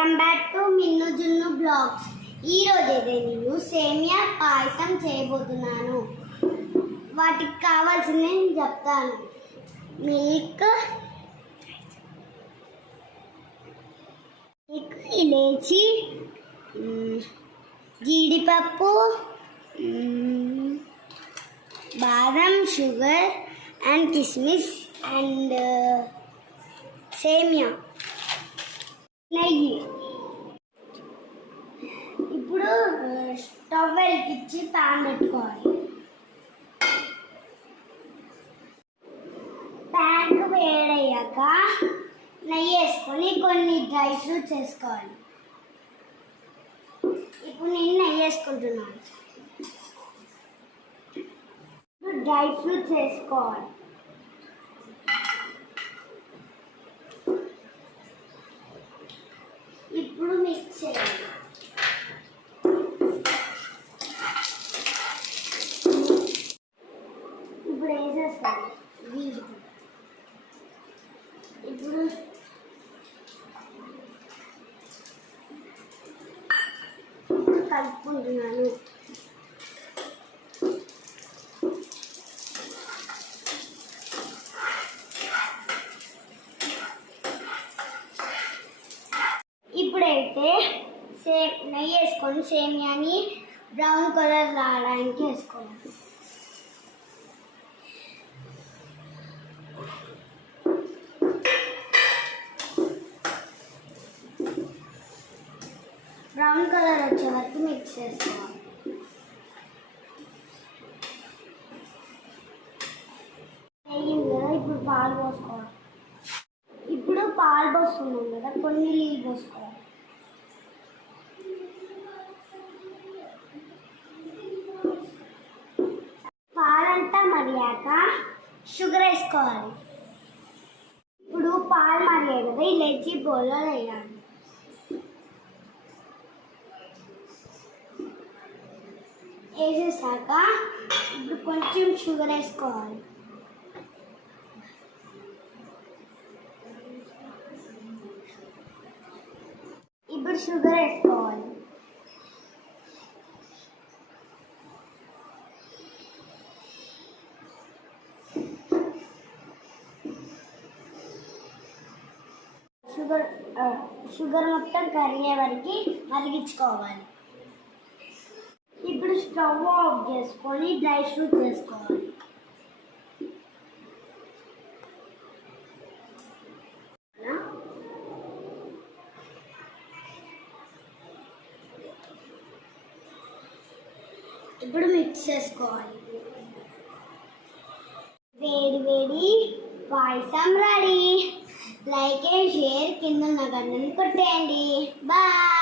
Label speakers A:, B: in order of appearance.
A: కంబాక్టు మిన్ను జున్ను బ్లాగ్స్ ఈరోజు అయితే నేను సేమియా పాయసం చేయబోతున్నాను. వాటికి కావాల్సింది నేను చెప్తాను. మిల్క్ మిల్క్ ఇలేచి జీడిపప్పు బాదం షుగర్ అండ్ కిస్మిస్ అండ్ సేమియా. నెయ్యి ఇప్పుడు స్టవ్ వెలిగించి ప్యాన్ పెట్టుకోవాలి. ప్యాన్ వేడయ్యాక నెయ్యి వేసుకొని కొన్ని డ్రై ఫ్రూట్స్ వేసుకోవాలి. ఇప్పుడు నేను నెయ్యి వేసుకుంటున్నాను. ఇప్పుడు డ్రై ఫ్రూట్స్ వేసుకోవాలి ఇప్పుడు మిక్స్ చేయాలి చేస్తాను వేసేస్తాను ఇప్పుడు ఇప్పుడు కలుపుకుంటున్నాను ఇప్పుడైతే సేమ్ నెయ్యి వేసుకొని సేమియాని బ్రౌన్ కలర్ రావడానికి వేసుకోవాలి. బ్రౌన్ కలర్ వచ్చే వరకు మిక్స్ చేసుకోవాలి. కదా ఇప్పుడు పాలు పోసుకోవాలి. ఇప్పుడు పాలు పోస్తున్నాం కదా కొన్ని నీళ్ళు పోసుకోవాలి. పాలంతా మరిగాక షుగర్ వేసుకోవాలి. ఇప్పుడు పాలు మరిగాయి కదా ఇలేచి బౌల్లో వేయాలి. వేసేసాక ఇప్పుడు కొంచెం షుగర్ వేసుకోవాలి. ఇప్పుడు షుగర్ వేసుకోవాలి. షుగర్ షుగర్ మొత్తం కరిగే వరకు మరిగించుకోవాలి. ఇప్పుడు స్టవ్ ఆఫ్ చేసుకొని డ్రై ఫ్రూట్ చేసుకోవాలి ఇప్పుడు మిక్స్ చేసుకోవాలి. వేడి వేడి payasam ready. Like and share కింద ఉన్న గంటని కొట్టేయండి. బాయ్.